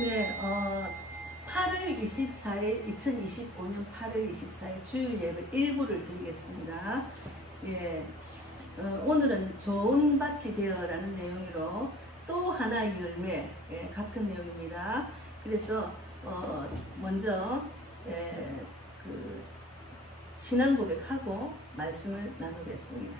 네, 8월 24일, 2025년 8월 24일 주일 예배 일부를 드리겠습니다. 예, 오늘은 좋은 밭이 되어라는 내용으로 또 하나의 열매, 예, 같은 내용입니다. 그래서 먼저 그 신앙 고백하고 말씀을 나누겠습니다.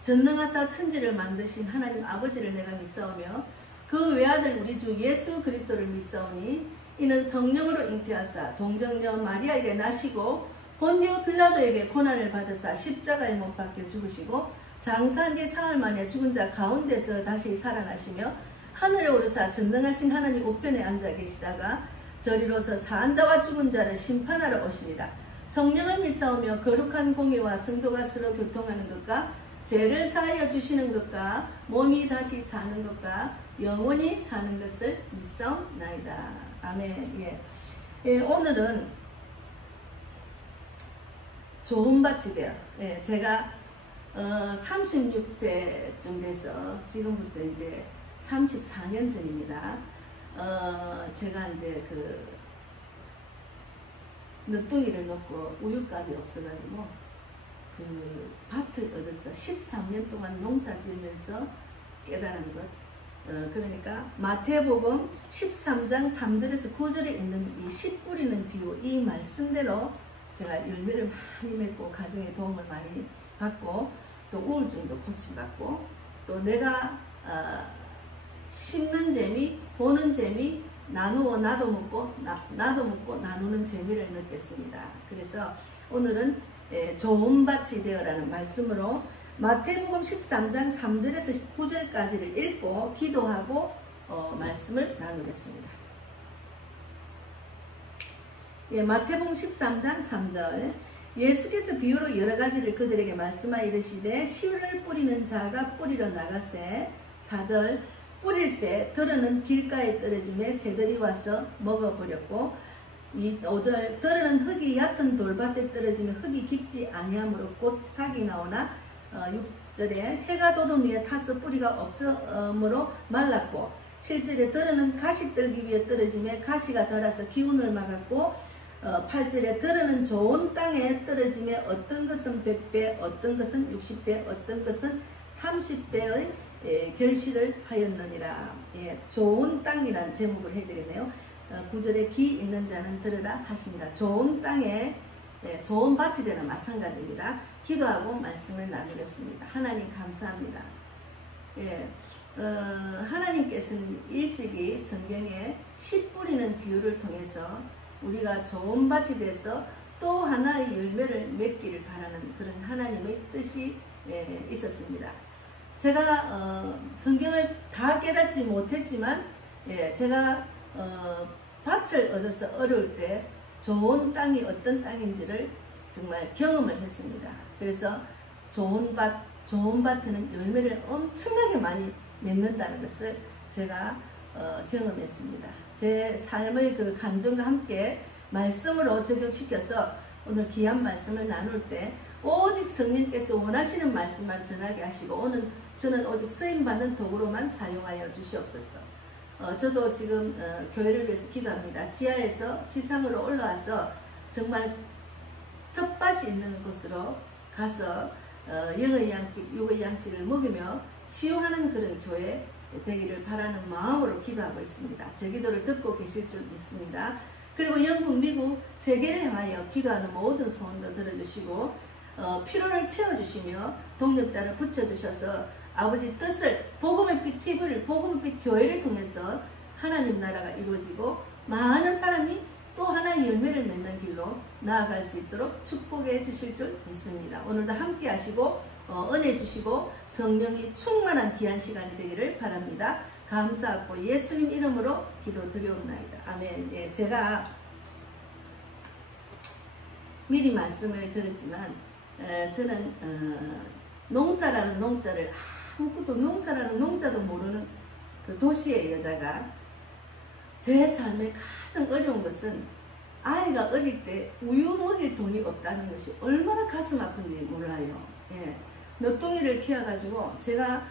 전능하사 천지를 만드신 하나님 아버지를 내가 믿사오며 그 외아들 우리 주 예수 그리스도를 믿사오니 이는 성령으로 잉태하사 동정녀 마리아에게 나시고 본디오 빌라도에게 고난을 받으사 십자가에 못 박혀 죽으시고 장사한 지 사흘 만에 죽은 자 가운데서 다시 살아나시며 하늘에 오르사 전능하신 하나님 우편에 앉아 계시다가 저리로서 사한 자와 죽은 자를 심판하러 오시리라. 성령을 믿사오며 거룩한 공의와 성도가 서로 교통하는 것과 죄를 사하여 주시는 것과 몸이 다시 사는 것과 영원히 사는 것을 믿사옵나이다. 아멘. 예, 오늘은 좋은 밭이 되어. 예, 제가 36세쯤 돼서 지금부터 이제 34년 전입니다. 제가 이제 그 늦둥이를 넣고 우유값이 없어가지고 그 밭을 얻어서 13년 동안 농사 지으면서 깨달은 것. 그러니까 마태복음 13장 3절에서 9절에 있는 이 씨 뿌리는 비유, 이 말씀대로 제가 열매를 많이 맺고 가정에 도움을 많이 받고 또 우울증도 고침받고 또 내가 심는 재미, 보는 재미, 나누어 나도 먹고 나도 먹고 나누는 재미를 느꼈습니다. 그래서 오늘은 좋은 밭이 되어라는 말씀으로 마태복음 13장 3절에서 9절까지를 읽고 기도하고 말씀을 나누겠습니다. 예, 마태복음 13장 3절 예수께서 비유로 여러 가지를 그들에게 말씀하여 이르시되 씨를 뿌리는 자가 뿌리러 나가세 4절 뿌릴새 들어는 길가에 떨어짐에 새들이 와서 먹어버렸고 5절 들어는 흙이 얕은 돌밭에 떨어지며 흙이 깊지 아니하므로 곧 삭이 나오나 6절에 해가 돋은 위에 타서 뿌리가 없으므로 말랐고 7절에 들어는 가시 떨기 위해 떨어짐에 가시가 자라서 기운을 막았고 8절에 들어는 좋은 땅에 떨어짐에 어떤 것은 100배 어떤 것은 60배 어떤 것은 30배의 결실을 하였느니라. 예, 좋은 땅이란 제목을 해야 되겠네요. 9절에 기 있는 자는 들으라 하십니다. 좋은 땅에 좋은 밭이 되는 마찬가지입니다. 기도하고 말씀을 나누겠습니다. 하나님 감사합니다. 예, 하나님께서는 일찍이 성경에 씨 뿌리는 비유를 통해서 우리가 좋은 밭이 돼서 또 하나의 열매를 맺기를 바라는 그런 하나님의 뜻이 있었습니다. 제가 성경을 다 깨닫지 못했지만 제가 밭을 얻어서 어려울 때 좋은 땅이 어떤 땅인지를 정말 경험을 했습니다. 그래서 좋은 밭에는 열매를 엄청나게 많이 맺는다는 것을 제가 경험했습니다. 제 삶의 그 감정과 함께 말씀으로 적용시켜서 오늘 귀한 말씀을 나눌 때 오직 성령께서 원하시는 말씀만 전하게 하시고 오늘 저는 오직 쓰임받는 도구로만 사용하여 주시옵소서. 저도 지금 교회를 위해서 기도합니다. 지하에서 지상으로 올라와서 정말 텃밭이 있는 곳으로 가서 영의 양식, 육의 양식을 먹이며 치유하는 그런 교회 되기를 바라는 마음으로 기도하고 있습니다. 제 기도를 듣고 계실 줄 믿습니다. 그리고 영국, 미국, 세계를 향하여 기도하는 모든 소원도 들어주시고 피로를 채워주시며 동력자를 붙여주셔서 아버지 뜻을 복음의 빛 TV를 복음의 빛 교회를 통해서 하나님 나라가 이루어지고 많은 사람이 또 하나의 열매를 맺는 길로 나아갈 수 있도록 축복해 주실 줄 믿습니다. 오늘도 함께 하시고 은혜 주시고 성령이 충만한 귀한 시간이 되기를 바랍니다. 감사하고 예수님 이름으로 기도 드리옵나이다. 아멘. 예, 제가 미리 말씀을 드렸지만 저는 농사라는 농자를 아무것도 농사라는 농자도 모르는 그 도시의 여자가 제 삶에 가장 어려운 것은 아이가 어릴 때 우유 먹일 돈이 없다는 것이 얼마나 가슴 아픈지 몰라요. 예. 늦둥이를 키워가지고 제가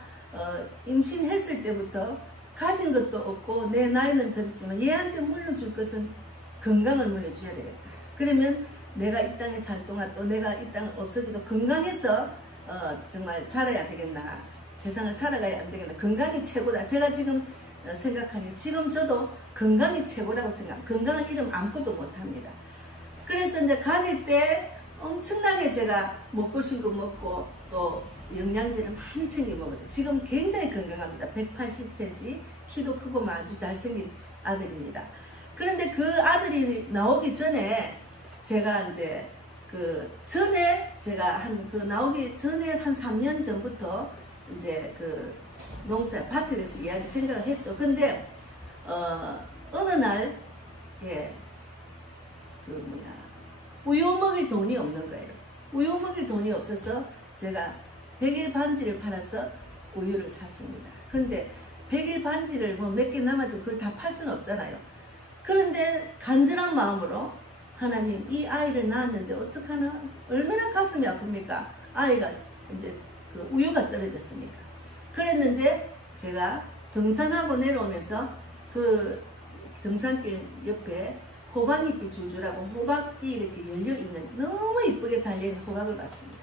임신했을 때부터 가진 것도 없고 내 나이는 들었지만 얘한테 물려줄 것은 건강을 물려줘야 되겠다. 그러면 내가 이 땅에 살 동안 또 내가 이 땅 없어지도 건강해서 정말 자라야 되겠나. 세상을 살아가야 안 되겠나. 건강이 최고다. 제가 지금 생각하니 지금 저도 건강이 최고라고 생각. 건강을 잃으면 아무것도 못합니다. 그래서 이제 가질 때 엄청나게 제가 먹고 싶은 거 먹고 또 영양제를 많이 챙겨 먹었어요. 지금 굉장히 건강합니다. 180cm, 키도 크고 아주 잘생긴 아들입니다. 그런데 그 아들이 나오기 전에 제가 이제 나오기 전에 한 3년 전부터 이제 농사 밭에 대해서 생각을 했죠. 근데 어느 날 우유 먹일 돈이 없는 거예요. 우유 먹일 돈이 없어서 제가 100일 반지를 팔아서 우유를 샀습니다. 근데 100일 반지를 뭐 몇 개 남아서 그걸 다 팔 수는 없잖아요. 그런데 간절한 마음으로 하나님, 이 아이를 낳았는데 어떡하나? 얼마나 가슴이 아픕니까? 아이가 이제 우유가 떨어졌으니까. 그랬는데 제가 등산하고 내려오면서 그 등산길 옆에 호박잎이 줄줄하고 호박이 이렇게 열려있는 너무 이쁘게 달려있는 호박을 봤습니다.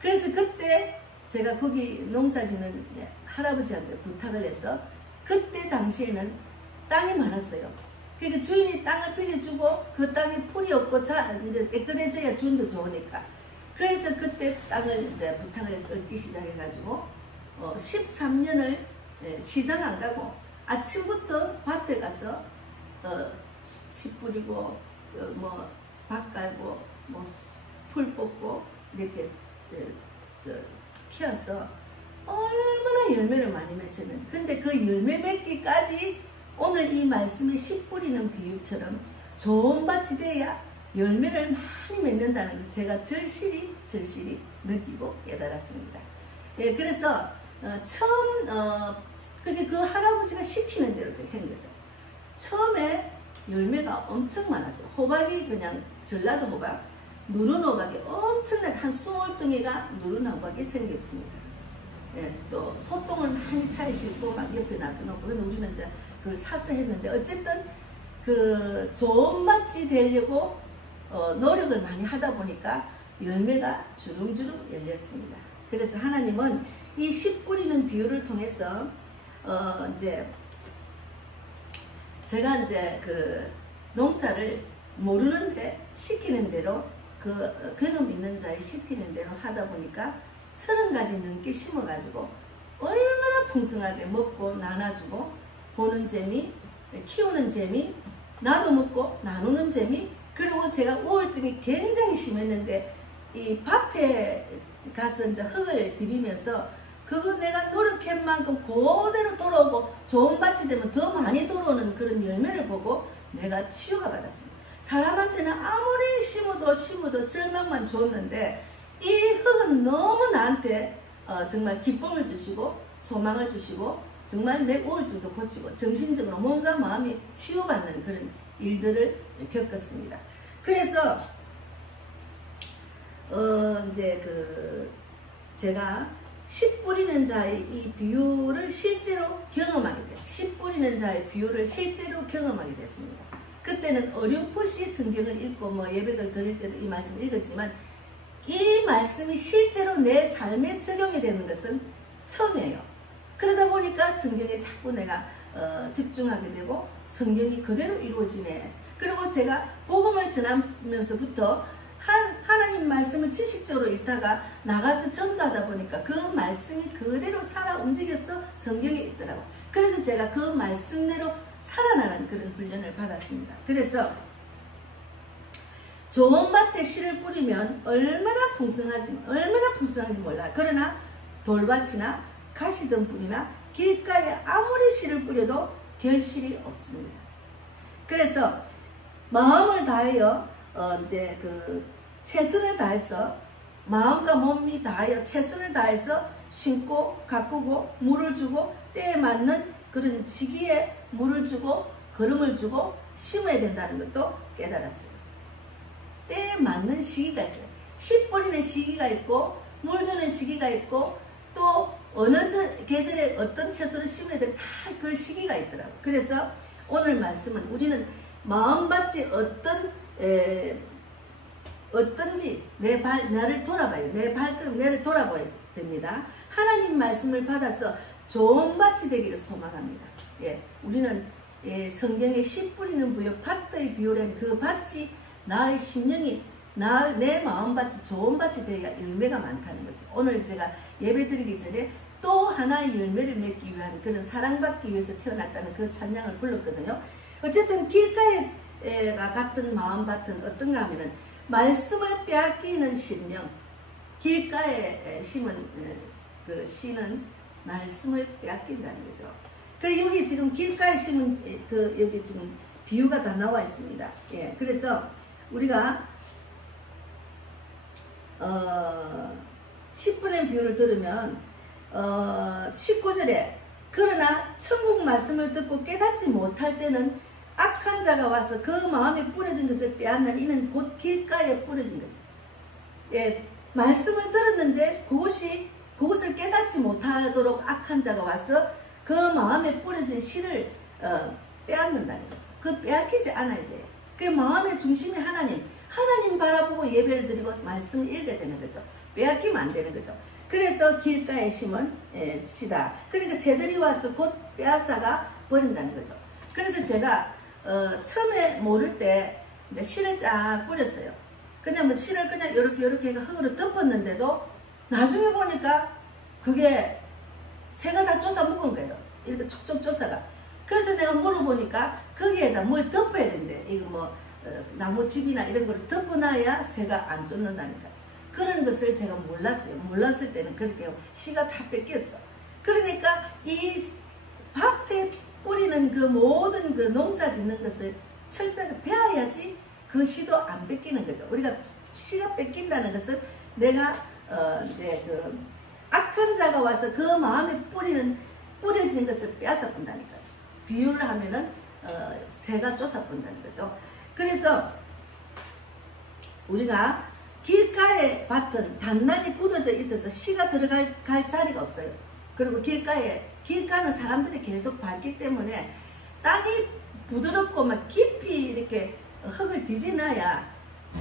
그래서 그때 제가 거기 농사짓는 할아버지한테 부탁을 해서 그때 당시에는 땅이 많았어요. 그러니까 주인이 땅을 빌려주고 그 땅에 풀이 없고 이제 깨끗해져야 주인도 좋으니까. 그래서 그때 땅을 이제 부탁을 해서 얻기 시작해가지고 13년을 시장 안 가고 아침부터 밭에 가서 씨 뿌리고 밭 갈고 풀 뽑고 이렇게 키워서 얼마나 열매를 많이 맺혔는지. 근데 그 열매 맺기까지 오늘 이 말씀의 씨 뿌리는 비유처럼 좋은 밭이 돼야 열매를 많이 맺는다는 것을 제가 절실히 느끼고 깨달았습니다. 예, 그래서 처음 그게 그 할아버지가 시키는 대로 제가 한 거죠. 처음에 열매가 엄청 많았어요. 호박이 그냥 전라도 호박, 누른 호박이 엄청나게 한 20덩이가 누른 호박이 생겼습니다. 예, 또 소똥을 많이 차에 싣고 막 옆에 놔두놓고 우리는 이제 그걸 사서 했는데 어쨌든 그 좋은 밭이 되려고 노력을 많이 하다 보니까 열매가 주름주름 열렸습니다. 그래서 하나님은 이 씨 뿌리는 비유를 통해서 이제 제가 이제 농사를 모르는데 시키는 대로 경험 있는 자의 시키는 대로 하다 보니까 30가지 넘게 심어가지고 얼마나 풍성하게 먹고 나눠주고 보는 재미, 키우는 재미, 나도 먹고 나누는 재미. 그리고 제가 우울증이 굉장히 심했는데 이 밭에 가서 이제 흙을 디비면서 그거 내가 노력한 만큼 그대로 돌아오고 좋은 밭이 되면 더 많이 돌아오는 그런 열매를 보고 내가 치유가 받았습니다. 사람한테는 아무리 심어도 절망만 줬는데 이 흙은 너무 나한테 정말 기쁨을 주시고 소망을 주시고 정말 내 우울증도 고치고 정신적으로 몸과 마음이 치유받는 그런 일들을 겪었습니다. 그래서 이제 제가 씨 뿌리는 자의 이 비유를 실제로 경험하게 됐어요. 씨 뿌리는 자의 비유를 실제로 경험하게 됐습니다. 그때는 어렴풋이 성경을 읽고 예배를 드릴 때도 이 말씀을 읽었지만 이 말씀이 실제로 내 삶에 적용이 되는 것은 처음이에요. 그러다 보니까 성경에 자꾸 내가 집중하게 되고 성경이 그대로 이루어지네. 그리고 제가 복음을 전하면서부터 하나님 말씀을 지식적으로 읽다가 나가서 전도하다 보니까 그 말씀이 그대로 살아 움직여서 성경에 있더라고. 그래서 제가 그 말씀대로 살아나는 그런 훈련을 받았습니다. 그래서 좋은 밭에 씨를 뿌리면 얼마나 풍성하지 몰라. 그러나 돌밭이나 가시덤불이나 길가에 아무리 씨를 뿌려도 결실이 없습니다. 그래서 마음을 다하여 이제 최선을 다해서 마음과 몸이 다하여 최선을 다해서 심고 가꾸고 물을 주고 때에 맞는 그런 시기에 물을 주고 거름을 주고 심어야 된다는 것도 깨달았어요. 때에 맞는 시기가 있어요. 씨 뿌리는 시기가 있고 물 주는 시기가 있고 또 어느 계절에 어떤 채소를 심어야 돼 다 그 시기가 있더라고. 그래서 오늘 말씀은 우리는 마음밭이 어떤지 나를 돌아봐요. 내 발걸음 내를 돌아봐야 됩니다. 하나님 말씀을 받아서 좋은 밭이 되기를 소망합니다. 예, 우리는 성경에 씨 뿌리는 부여 밭의 비유란 그 밭이 나의 심령이 내 마음밭이 좋은 밭이 되어야 열매가 많다는 거죠. 오늘 제가 예배드리기 전에 또 하나의 열매를 맺기 위한 그런 사랑받기 위해서 태어났다는 그 찬양을 불렀거든요. 어쨌든 길가에가 같은 마음밭은 어떤가 하면은 말씀을 빼앗기는 심령, 길가에 심은 그 씨는 말씀을 빼앗긴다는 거죠. 그리고 여기 지금 길가에 심은 여기 지금 비유가 다 나와 있습니다. 예, 그래서 우리가 10분의 비유를 들으면 19절에 그러나 천국 말씀을 듣고 깨닫지 못할 때는 악한 자가 와서 그 마음에 뿌려진 것을 빼앗는 이는 곧 길가에 뿌려진 거죠. 예, 말씀을 들었는데 그것을 깨닫지 못하도록 악한 자가 와서 그 마음에 뿌려진 씨를 빼앗는다는 거죠. 그 빼앗기지 않아야 돼요. 그 마음의 중심이 하나님 바라보고 예배를 드리고 말씀을 읽어야 되는 거죠. 빼앗기면 안 되는 거죠. 그래서 길가에 심은 씨다. 그러니까 새들이 와서 곧 빼앗아가 버린다는 거죠. 그래서 제가 처음에 모를 때 이제 씨를 쫙 뿌렸어요. 그냥 뭐 씨를 그냥 요렇게 흙으로 덮었는데도 나중에 보니까 그게 새가 다 쫓아 먹은 거예요. 이렇게 촉촉 쫓아가. 그래서 내가 물어보니까 거기에다 뭘 덮어야 된대. 이거 뭐 나무집이나 이런 거를 덮어놔야 새가 안 쫓는다니까. 그런 것을 제가 몰랐어요. 몰랐을 때는 그렇게 씨가 다 뺏겼죠. 그러니까 이 밭에 뿌리는 그 모든 그 농사 짓는 것을 철저하게 배워야지 그 씨도 안 뺏기는 거죠. 우리가 씨가 뺏긴다는 것은 내가 이제 그 악한 자가 와서 그 마음에 뿌려진 것을 빼앗아 본다니까요. 비유를 하면은 새가 쫓아 본다는 거죠. 그래서 우리가 길가의 밭은 단단히 굳어져 있어서 씨가 들어갈 자리가 없어요. 그리고 길가는 사람들이 계속 밟기 때문에 땅이 부드럽고 막 깊이 이렇게 흙을 뒤집어놔야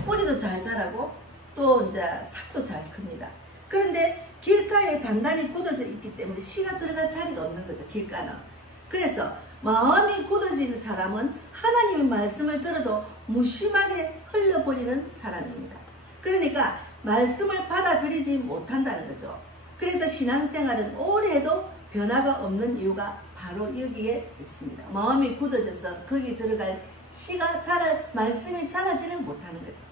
뿌리도 잘 자라고 또 이제 싹도 잘 큽니다. 그런데 길가에 단단히 굳어져 있기 때문에 씨가 들어갈 자리가 없는 거죠. 길가는. 그래서 마음이 굳어진 사람은 하나님의 말씀을 들어도 무심하게 흘려버리는 사람입니다. 그러니까 말씀을 받아들이지 못한다는 거죠. 그래서 신앙생활은 오래 해도 변화가 없는 이유가 바로 여기에 있습니다. 마음이 굳어져서 거기 들어갈 씨가 말씀이 자라지를 못하는 거죠.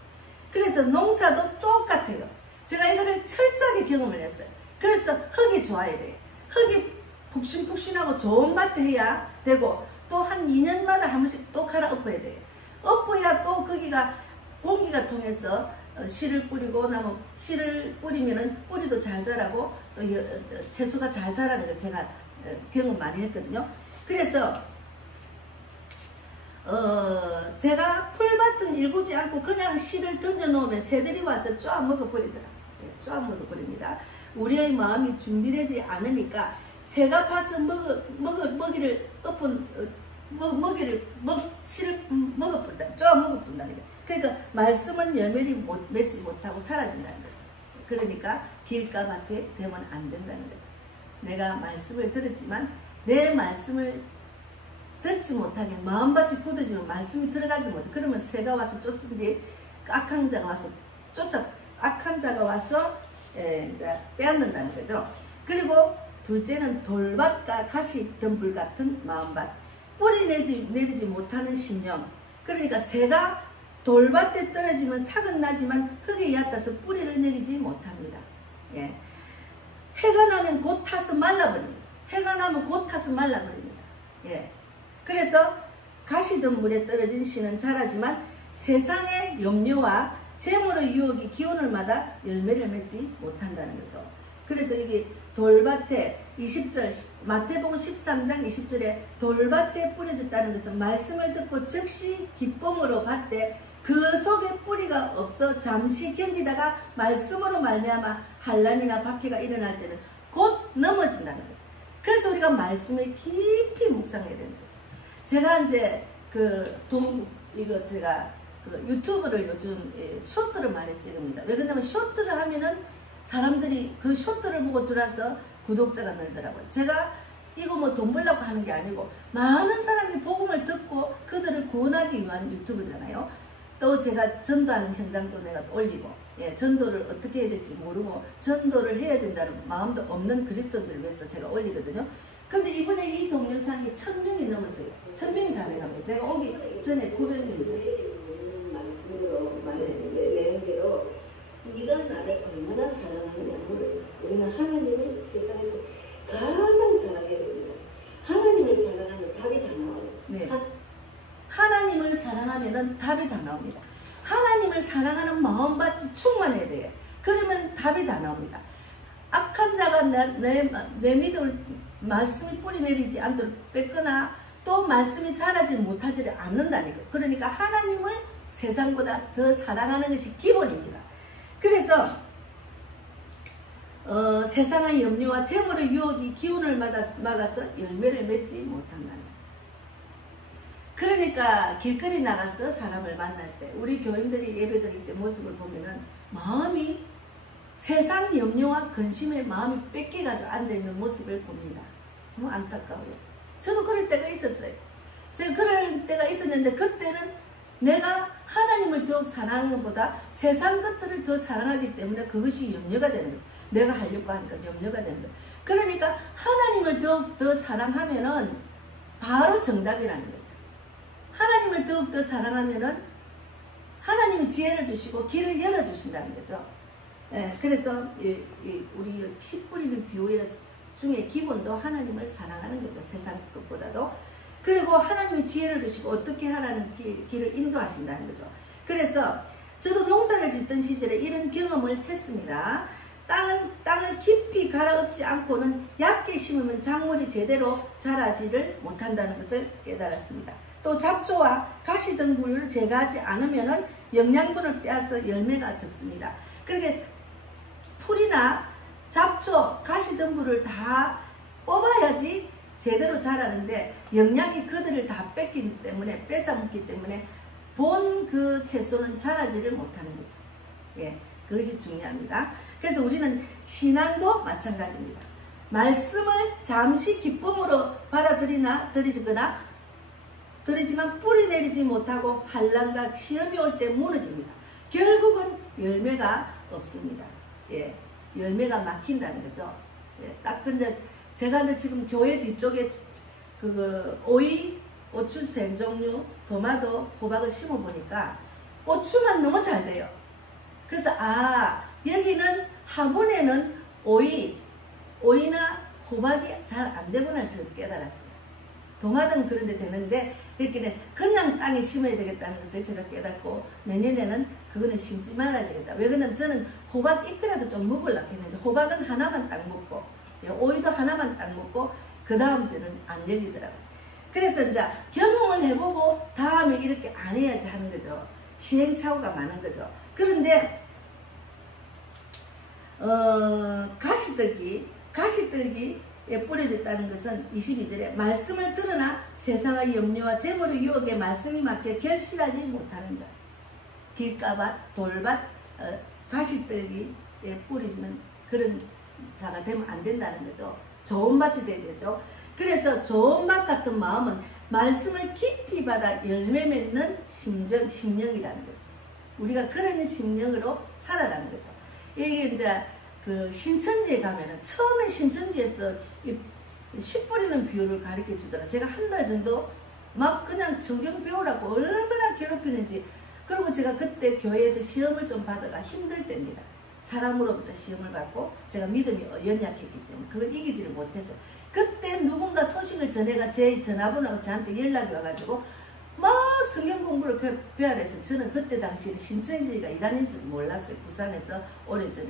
그래서 농사도 똑같아요. 제가 이거를 철저하게 경험을 했어요. 그래서 흙이 좋아야 돼요. 흙이 푹신푹신하고 좋은 밭에 해야 되고 또 한 2년마다 한 번씩 또 갈아엎어야 돼요. 엎어야 또 거기가 공기가 통해서 씨를 뿌리고 나면 씨를 뿌리면은 뿌리도 잘 자라고 또 채소가 잘 자라는 걸 제가 경험 많이 했거든요. 그래서 제가 풀밭은 일구지 않고 그냥 씨를 던져 놓으면 새들이 와서 쫙 먹어버리더라고요. 쫙 먹어버립니다. 우리의 마음이 준비되지 않으니까 새가 파서 씨를 먹어본다. 쫙 먹어본다는 거예요. 그러니까 말씀은 열매를 맺지 못하고 사라진다는 거죠. 그러니까 길가밭에 되면 안 된다는 거죠. 내가 말씀을 들었지만 내 말씀을 듣지 못하게 마음밭이 굳어지면 말씀이 들어가지 못해. 그러면 새가 와서 쫓든지 악한 자가 와서 이제 빼앗는다는 거죠. 그리고 둘째는 돌밭과 가시덤불 같은 마음밭. 뿌리 내리지 못하는 심령. 그러니까 새가 돌밭에 떨어지면 삭은 나지만 흙에 얕아서 뿌리를 내리지 못합니다. 예. 해가 나면 곧 타서 말라버립니다. 해가 나면 곧 타서 말라버립니다. 예. 그래서 가시덤불에 떨어진 씨는 자라지만 세상의 염려와 재물의 유혹이 기운을 받아 열매를 맺지 못한다는 거죠. 그래서 여기 돌밭에 20절 마태복음 13장 20절에 돌밭에 뿌려졌다는 것은 말씀을 듣고 즉시 기쁨으로 받되 그 속에 뿌리가 없어 잠시 견디다가 말씀으로 말미암아 환난이나 박해가 일어날 때는 곧 넘어진다는 거죠. 그래서 우리가 말씀을 깊이 묵상해야 되는 거죠. 제가 이제 제가 유튜브를 요즘 쇼트를 많이 찍습니다. 왜 그러냐면 쇼트를 하면은 사람들이 그 쇼트를 보고 들어와서 구독자가 늘더라고요. 제가 이거 뭐 돈 벌려고 하는 게 아니고 많은 사람이 복음을 듣고 그들을 구원하기 위한 유튜브잖아요. 또 제가 전도하는 현장도 내가 올리고, 전도를 어떻게 해야 될지 모르고 전도를 해야 된다는 마음도 없는 그리스도인들을 위해서 제가 올리거든요. 근데 이번에 이 동영상이 1000명이 넘었어요. 1000명이 다 돼갑니다. 내가 오기 전에 900명입니다. 말씀으로 내는 대로 네가 나를 얼마나 사랑하느냐면 우리는 하나님을 세상에서 가장 사랑해야 됩니다. 하나님을 사랑하면 답이 다 나와요. 네. 하나님을 사랑하면 답이 다 나옵니다. 하나님을 사랑하는 마음밭이 충만해야 돼요. 그러면 답이 다 나옵니다. 악한 자가 내 믿음을 말씀이 뿌리내리지 않도록 뺏거나 또 말씀이 자라지 못하지 않는다니까. 그러니까 하나님을 세상보다 더 사랑하는 것이 기본입니다. 그래서 세상의 염려와 재물의 유혹이 기운을 막아서 열매를 맺지 못한다는 거죠. 그러니까 길거리 나가서 사람을 만날 때 우리 교인들이 예배 드릴 때 모습을 보면은 마음이 세상 염려와 근심의 마음이 뺏겨가지고 앉아있는 모습을 봅니다. 너무 안타까워요. 저도 그럴 때가 있었어요. 제가 그럴 때가 있었는데 그때는 내가 하나님을 더욱 사랑하는 것보다 세상 것들을 더 사랑하기 때문에 그것이 염려가 되는 거예요. 내가 하려고 하니까 염려가 되는 거예요. 그러니까 하나님을 더욱 더 사랑하면은 바로 정답이라는 거죠. 하나님을 더욱 더 사랑하면은 하나님이 지혜를 주시고 길을 열어주신다는 거죠. 그래서 우리 씨 뿌리는 비유 중에 기본도 하나님을 사랑하는 거죠. 세상 것보다도. 그리고 하나님이 지혜를 주시고 어떻게 하라는 길을 인도하신다는 거죠. 그래서 저도 농사를 짓던 시절에 이런 경험을 했습니다. 땅을 깊이 갈아엎지 않고는 얕게 심으면 작물이 제대로 자라지를 못한다는 것을 깨달았습니다. 또 잡초와 가시등불을 제거하지 않으면 영양분을 빼앗아 열매가 적습니다. 그러니까 풀이나 잡초, 가시등불을 다 뽑아야지 제대로 자라는데 영양이 그들을 다 뺏기 때문에 뺏어먹기 때문에 본 그 채소는 자라지를 못하는 거죠. 그것이 중요합니다. 그래서 우리는 신앙도 마찬가지입니다. 말씀을 잠시 기쁨으로 드리지만 뿌리 내리지 못하고 환난과 시험이 올 때 무너집니다. 결국은 열매가 없습니다. 열매가 막힌다는 거죠. 딱 근데 제가 지금 교회 뒤쪽에 오이, 고추 세 종류, 토마토, 호박을 심어 보니까 고추만 너무 잘 돼요. 그래서 여기는 화분에는 오이나 호박이 잘 안 되구나 저는 깨달았어요. 토마토는 그런데 되는데 이렇게 그냥 땅에 심어야 되겠다는 것을 제가 깨닫고 내년에는 그거는 심지 말아야 되겠다. 왜 그러냐면 저는 호박 잎이라도 좀 먹으려고 했는데 호박은 하나만 딱 먹고 오이도 하나만 딱 먹고 그 다음 주는 안 열리더라고요. 그래서 이제 경험을 해보고 다음에 이렇게 안 해야지 하는 거죠. 시행착오가 많은 거죠. 그런데 가시떨기에 뿌려졌다는 것은 22절에 말씀을 들으나 세상의 염려와 재물의 유혹에 말씀이 막혀 결실하지 못하는 자, 길가밭, 돌밭, 가시떨기에 뿌리지는 그런 자가 되면 안 된다는 거죠. 좋은 밭이 돼야 되죠. 그래서 좋은 밭 같은 마음은 말씀을 깊이 받아 열매 맺는 심령이라는 거죠. 우리가 그런 심령으로 살아라는 거죠. 이게 이제 신천지에 가면은 처음에 신천지에서 씨 뿌리는 비유를 가르쳐 주더라. 제가 한 달 정도 막 그냥 성경 배우라고 얼마나 괴롭히는지. 그리고 제가 그때 교회에서 시험을 좀 받아가 힘들 때입니다. 사람으로부터 시험을 받고 제가 믿음이 연약했기 때문에 그걸 이기지를 못해서 그때 누군가 소식을 전해가 제 전화번호가 저한테 연락이 와가지고 막 성경 공부를 배워서 저는 그때 당시에 신천지가 이단인 줄 몰랐어요. 부산에서 오래전에.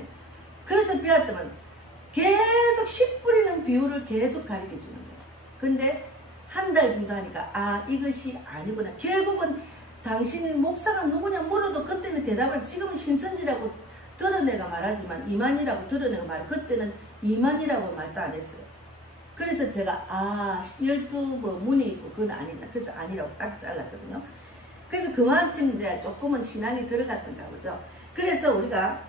그래서 배웠더만 계속 씨 뿌리는 비유를 계속 가르쳐 주는 거예요. 근데 한 달 정도 하니까 이것이 아니구나. 결국은 당신 목사가 누구냐 물어도 그때는 대답을 지금은 신천지라고 들은 애가 말하지만 이만이라고 들은 애가 말해. 그때는 2만이라고 말도 안 했어요. 그래서 제가 12문이 있고 그건 아니잖아. 그래서 아니라고 딱 잘랐거든요. 그래서 그만큼 이제 조금은 신앙이 들어갔던가 보죠. 그래서 우리가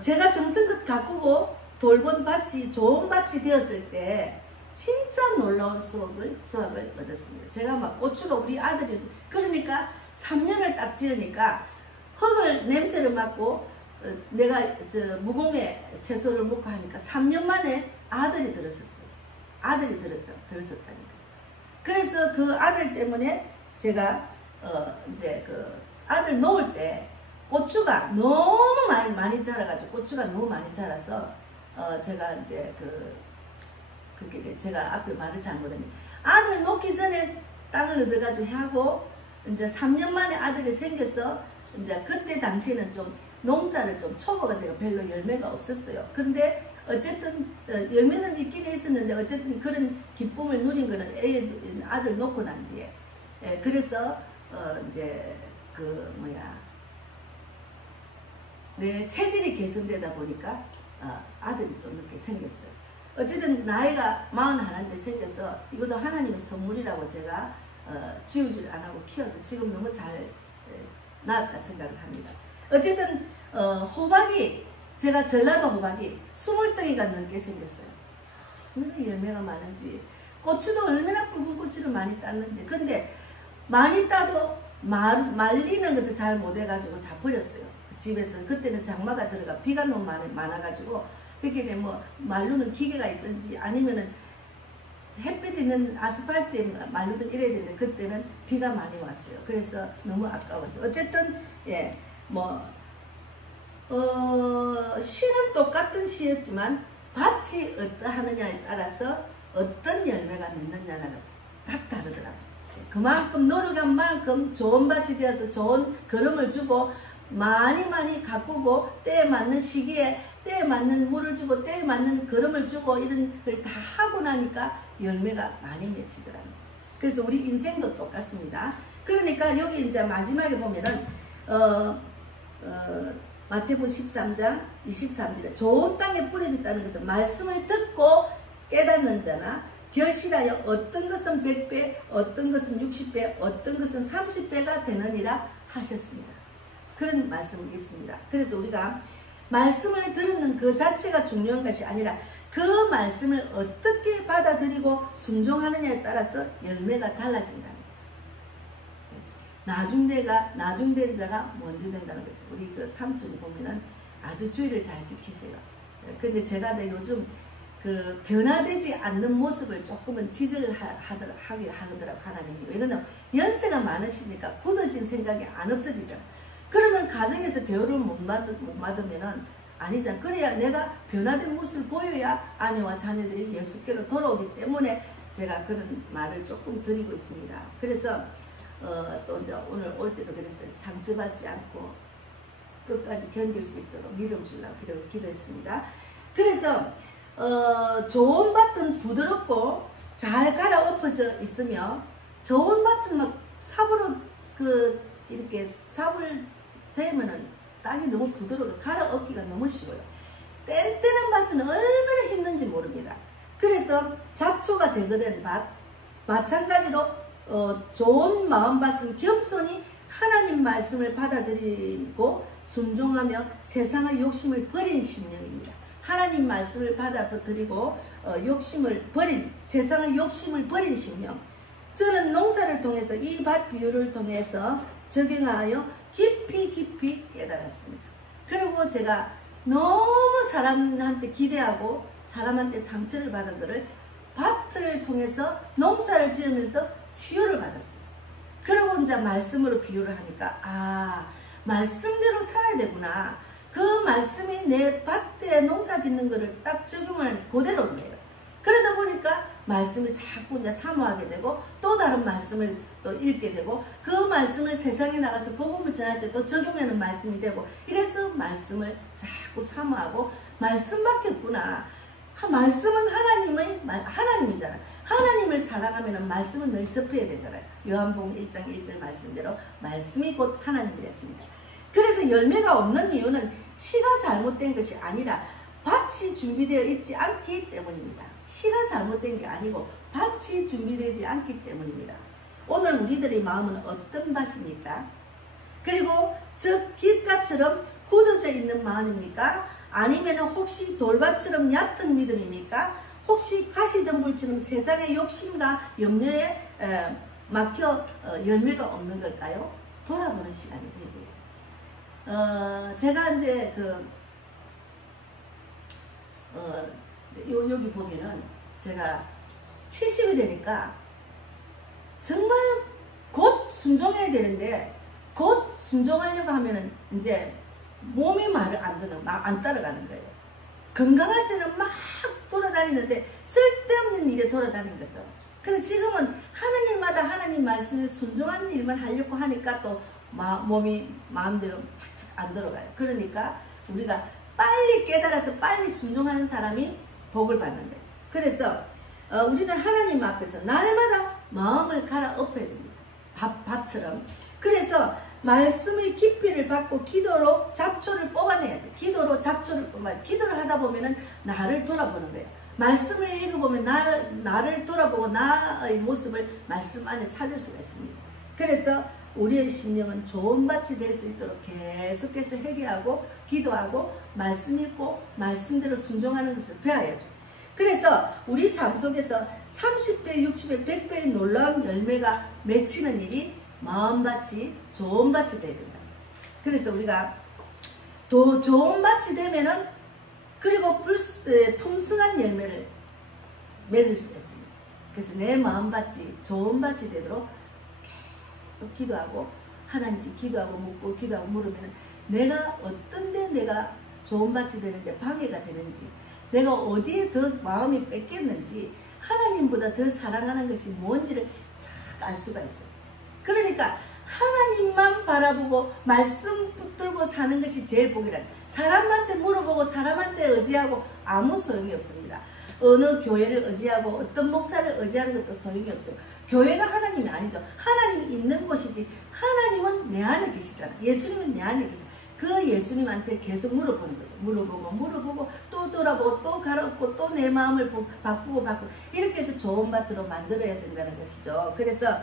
제가 정성껏 가꾸고 돌본 밭이 좋은 밭이 되었을 때 진짜 놀라운 수확을 얻었습니다. 제가 막 고추가 우리 아들이 그러니까 3년을 딱 지으니까 흙을 냄새를 맡고 내가 무공에 채소를 먹고 하니까 3년 만에 아들이 들었었어요. 아들이 들었었다니까. 그래서 그 아들 때문에 제가 이제 그 아들 놓을 때 고추가 너무 많이 자라가지고 고추가 너무 많이 자라서 제가 이제 그게 제가 앞에 말을 잘못했네. 아들 놓기 전에 땅을 얻어가지고 하고 이제 3년 만에 아들이 생겨서 이제 그때 당시에는 좀 농사를 좀 초보가 되고 별로 열매가 없었어요. 근데 어쨌든 열매는 있긴 있었는데 어쨌든 그런 기쁨을 누린 거는 아들 놓고 난 뒤에 그래서 이제 내 체질이 개선되다 보니까 아들이 좀 늦게 생겼어요. 어쨌든 나이가 41인데 생겨서 이것도 하나님의 선물이라고 제가 지우질 안 하고 키워서 지금 너무 잘 나았다 생각을 합니다. 어쨌든 호박이 제가 전라도 호박이 20덩이가 넘게 생겼어요. 얼마나 열매가 많은지 고추도 얼마나 붉은 고추를 많이 땄는지. 근데 많이 따도 말리는 것을 잘 못해가지고 다 버렸어요. 집에서 그때는 장마가 들어가 비가 너무 많아가지고 그렇게 되면 뭐 말르는 기계가 있든지 아니면은 햇빛 있는 아스팔트에 말르든 이래야 되는데 그때는 비가 많이 왔어요. 그래서 너무 아까웠어요. 어쨌든 시는 똑같은 시였지만 밭이 어떠하느냐에 따라서 어떤 열매가 맺느냐는 딱 다르더라고요. 그만큼 노력한 만큼 좋은 밭이 되어서 좋은 걸음을 주고 많이 가꾸고 때에 맞는 시기에 때에 맞는 물을 주고 때에 맞는 걸음을 주고 이런 걸 다 하고 나니까 열매가 많이 맺히더라고요. 그래서 우리 인생도 똑같습니다. 그러니까 여기 이제 마지막에 보면은 마태복음 13장 23절에 좋은 땅에 뿌려졌다는 것은 말씀을 듣고 깨닫는 자나 결실하여 어떤 것은 100배, 어떤 것은 60배, 어떤 것은 30배가 되느니라 하셨습니다. 그런 말씀이 있습니다. 그래서 우리가 말씀을 듣는 그 자체가 중요한 것이 아니라 그 말씀을 어떻게 받아들이고 순종하느냐에 따라서 열매가 달라진다는 거죠. 나중된 자가 먼저 된다는 거죠. 우리 그 삼촌이 보면은 아주 주의를 잘 지키세요. 근데 제가 요즘 그 변화되지 않는 모습을 조금은 지적을 하게 하더라고요. 하나님이. 왜냐면 연세가 많으시니까 굳어진 생각이 안 없어지잖아요. 그러면 가정에서 대우를 못 받으면은 아니잖아. 그래야 내가 변화된 모습을 보여야 아내와 자녀들이 예수께로 돌아오기 때문에 제가 그런 말을 조금 드리고 있습니다. 그래서 또 이제 오늘 올 때도 그랬어요. 상처받지 않고 끝까지 견딜 수 있도록 믿음 주려고 기도했습니다. 그래서 좋은 밭은 부드럽고 잘 갈아 엎어져 있으며 좋은 밭은 막 삽으로 이렇게 삽을 대면은 땅이 너무 부드러워 갈아 엎기가 너무 쉬워요. 뗀뗀한 밭은 얼마나 힘든지 모릅니다. 그래서 잡초가 제거된 밭 마찬가지로 좋은 마음밭은 겸손히 하나님 말씀을 받아들이고 순종하며 세상의 욕심을 버린 심령입니다. 하나님 말씀을 받아들이고 욕심을 버린 세상의 욕심을 버린 심령. 저는 농사를 통해서 이 밭 비유를 통해서 적용하여 깊이 깨달았습니다. 그리고 제가 너무 사람한테 기대하고 사람한테 상처를 받은 것을 밭을 통해서 농사를 지으면서 치유를 받았어요. 그리고 이제 말씀으로 비유를 하니까 말씀대로 살아야 되구나. 그 말씀이 내 밭에 농사 짓는 것을 딱 적용을 그대로네요. 그러다 보니까 말씀을 자꾸 이제 사모하게 되고 또 다른 말씀을 또 읽게 되고 그 말씀을 세상에 나가서 복음을 전할 때 또 적용하는 말씀이 되고 이래서 말씀을 자꾸 사모하고 말씀밖에 없구나. 말씀은 하나님이잖아. 하나님을 사랑하면 말씀은 늘 접해야 되잖아요. 요한복음 1장 1절 말씀대로 말씀이 곧 하나님이랬습니다. 그래서 열매가 없는 이유는 씨가 잘못된 것이 아니라 밭이 준비되어 있지 않기 때문입니다. 씨가 잘못된 게 아니고 밭이 준비되지 않기 때문입니다. 오늘 우리들의 마음은 어떤 밭입니까? 그리고 즉 길가처럼 굳어져 있는 마음입니까? 아니면 혹시 돌밭처럼 얕은 믿음입니까? 혹시 가시덤불처럼 세상의 욕심과 염려에 막혀 열매가 없는 걸까요? 돌아보는 시간이 되고요. 제가 이제 여기 보면은 제가 70이 되니까 정말 곧 순종해야 되는데 곧 순종하려고 하면은 이제 몸이 말을 안 따라가는 거예요. 건강할 때는 막 돌아다니는데 쓸데없는 일에 돌아다니는 거죠. 근데 지금은 하나님마다 하나님 말씀에 순종하는 일만 하려고 하니까 또 몸이 마음대로 착착 안 들어가요. 그러니까 우리가 빨리 깨달아서 빨리 순종하는 사람이 복을 받는 거예요. 그래서 우리는 하나님 앞에서 날마다 마음을 갈아엎어야 됩니다. 밭처럼. 그래서 말씀의 깊이를 받고 기도로 잡초를 뽑아내야죠. 기도로 잡초를 뽑아내야죠. 기도를 하다 보면은 나를 돌아보는 거예요. 말씀을 읽어보면 나를 돌아보고 나의 모습을 말씀 안에 찾을 수가 있습니다. 그래서 우리의 심령은 좋은 밭이 될 수 있도록 계속해서 회개하고 기도하고 말씀 읽고 말씀대로 순종하는 것을 배워야죠. 그래서 우리 삶 속에서 30배, 60배, 100배의 놀라운 열매가 맺히는 일이 마음밭이 좋은 밭이 되어야 된다는 거죠. 그래서 우리가 더 좋은 밭이 되면은 그리고 풍성한 열매를 맺을 수가 있습니다. 그래서 내 마음밭이 좋은 밭이 되도록 계속 기도하고 하나님께 기도하고 묻고 기도하고 물으면 내가 어떤 데 내가 좋은 밭이 되는데 방해가 되는지 내가 어디에 더 마음이 뺏겼는지 하나님보다 더 사랑하는 것이 뭔지를 착 알 수가 있어요. 그러니까 하나님만 바라보고 말씀 붙들고 사는 것이 제일 복이라. 사람한테 물어보고 사람한테 의지하고 아무 소용이 없습니다. 어느 교회를 의지하고 어떤 목사를 의지하는 것도 소용이 없어요. 교회가 하나님이 아니죠. 하나님이 있는 곳이지 바라님은 내 안에 계시잖아. 예수님은 내 안에 계시잖아. 그 예수님한테 계속 물어보는 거죠. 물어보고 또 돌아보고 또 갈아엎고 또 내 마음을 바꾸고 이렇게 해서 좋은 밭으로 만들어야 된다는 것이죠. 그래서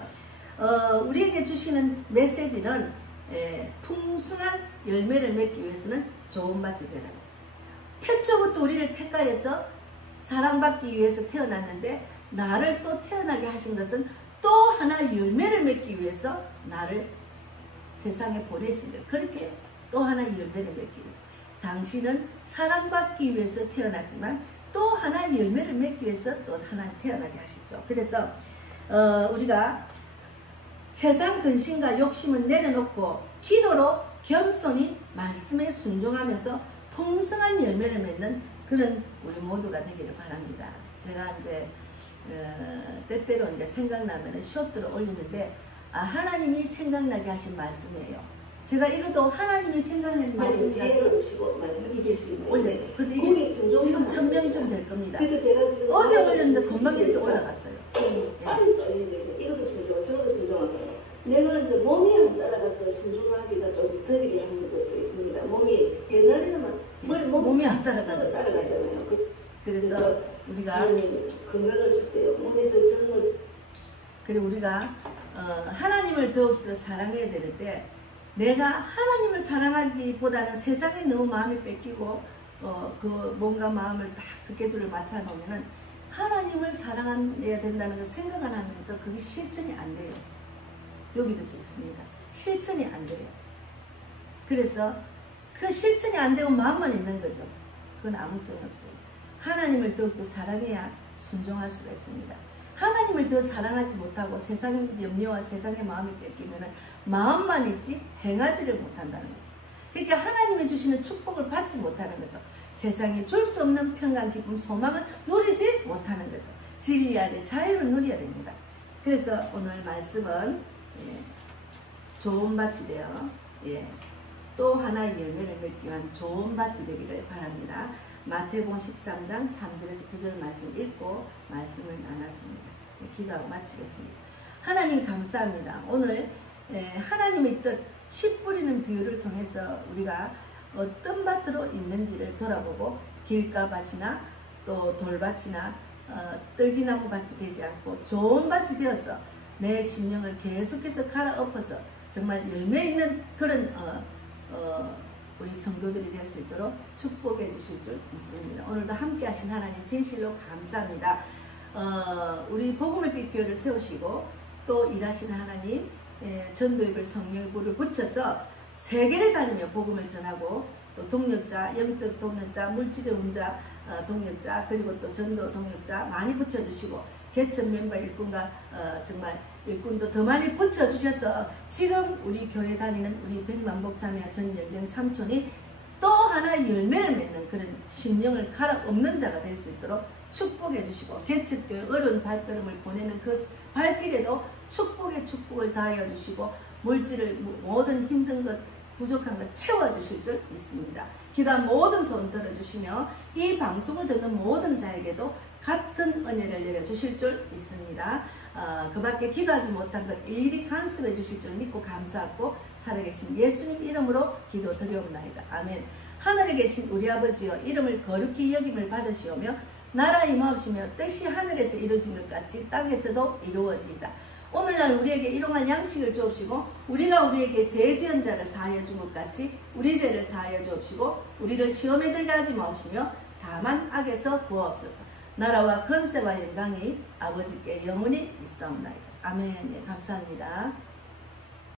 우리에게 주시는 메시지는 풍성한 열매를 맺기 위해서는 좋은 밭이 되라. 태초부터 우리를 택하여서 사랑받기 위해서 태어났는데 나를 또 태어나게 하신 것은 또 하나 열매를 맺기 위해서 나를 세상에 보내신 거예요. 그렇게 또 하나 열매를 맺기 위해서. 당신은 사랑받기 위해서 태어났지만 또 하나 열매를 맺기 위해서 또 하나 태어나게 하셨죠. 그래서 우리가 세상 근심과 욕심은 내려놓고 기도로 겸손히 말씀에 순종하면서 풍성한 열매를 맺는 그런 우리 모두가 되기를 바랍니다. 제가 이제 때때로 이제 생각나면 쇼트를 올리는데 하나님이 생각나게 하신 말씀이에요. 제가 이것도 하나님이 생각나는 말씀이라서 이게 지금 올렸어요. 근데 이게 지금 1000명쯤 될 겁니다. 그래서 제가 지금 어제 올렸는데 금방 이렇게 올라갔어요. 빨리 떨리네. 이것도 순종, 저것도 순종하고. 내가 이제 몸이 안 따라가서 순종하기가 좀 더디게 하는 것도 있습니다. 몸이 옛날에는 몸이 안 따라가잖아요. 그래서 우리가 건강을 주세요. 몸이 더 젊어지. 그리고 우리가 하나님을 더욱더 사랑해야 되는데 내가 하나님을 사랑하기보다는 세상에 너무 마음이 뺏기고 그 뭔가 마음을 딱 스케줄을 맞춰 놓으면은 하나님을 사랑해야 된다는 걸 생각을 하면서 그게 실천이 안 돼요. 여기도 있습니다. 실천이 안 돼요. 그래서 그 실천이 안 되고 마음만 있는 거죠. 그건 아무 소용없어요. 하나님을 더욱더 사랑해야 순종할 수가 있습니다. 하나님을 더 사랑하지 못하고 세상의 염려와 세상의 마음이 뺏기면 마음만 있지 행하지를 못한다는 거죠. 그러니까 하나님이 주시는 축복을 받지 못하는 거죠. 세상에 줄 수 없는 평강, 기쁨, 소망을 누리지 못하는 거죠. 진리 안에 자유를 누려야 됩니다. 그래서 오늘 말씀은 좋은 밭이 되어 또 하나의 열매를 맺기 위한 좋은 밭이 되기를 바랍니다. 마태복음 13장 3절에서 9절 말씀 읽고 말씀을 나눴습니다. 기도하고 마치겠습니다. 하나님 감사합니다. 오늘 하나님의 뜻 씨 뿌리는 비유를 통해서 우리가 어떤 밭으로 있는지를 돌아보고 길가밭이나 또 돌밭이나 떨기나무 밭이 되지 않고 좋은 밭이 되어서 내 심령을 계속해서 갈아엎어서 정말 열매 있는 그런 우리 성도들이 될 수 있도록 축복해 주실 줄 믿습니다. 오늘도 함께 하신 하나님 진실로 감사합니다. 우리 복음의 빛 교회를 세우시고 또 일하시는 하나님, 전도입을 성령의 불을 붙여서 세계를 다니며 복음을 전하고 또 동력자, 영적 동력자, 물질의 운자 동력자, 그리고 또 전도 동력자 많이 붙여주시고 개척 멤버 일꾼과 정말 일꾼도 더 많이 붙여주셔서 지금 우리 교회 다니는 우리 백만복자매와 전영정 삼촌이 또 하나의 열매를 맺는 그런 심령을 갈아엎는 자가 될 수 있도록 축복해 주시고 개척교회 어려운 발걸음을 보내는 그 발길에도 축복의 축복을 다하여 주시고 물질을 모든 힘든 것 부족한 것 채워주실 줄 믿습니다. 기도한 모든 소원 들어주시며 이 방송을 듣는 모든 자에게도 같은 은혜를 내려주실 줄 믿습니다. 그 밖에 기도하지 못한 것 일일이 간섭해 주실 줄 믿고 감사하고 살아계신 예수님 이름으로 기도 드리옵나이다. 아멘. 하늘에 계신 우리 아버지여, 이름을 거룩히 여김을 받으시오며 나라 임하옵시며 뜻이 하늘에서 이루어진 것 같이 땅에서도 이루어지이다. 오늘날 우리에게 일용할 양식을 주옵시고 우리가 우리에게 죄 지은 자를 사하여 준 것 같이 우리 죄를 사하여 주옵시고 우리를 시험에 들게 하지 마옵시며 다만 악에서 구하옵소서. 나라와 권세와 영광이 아버지께 영원히 있사옵나이다. 아멘. 감사합니다.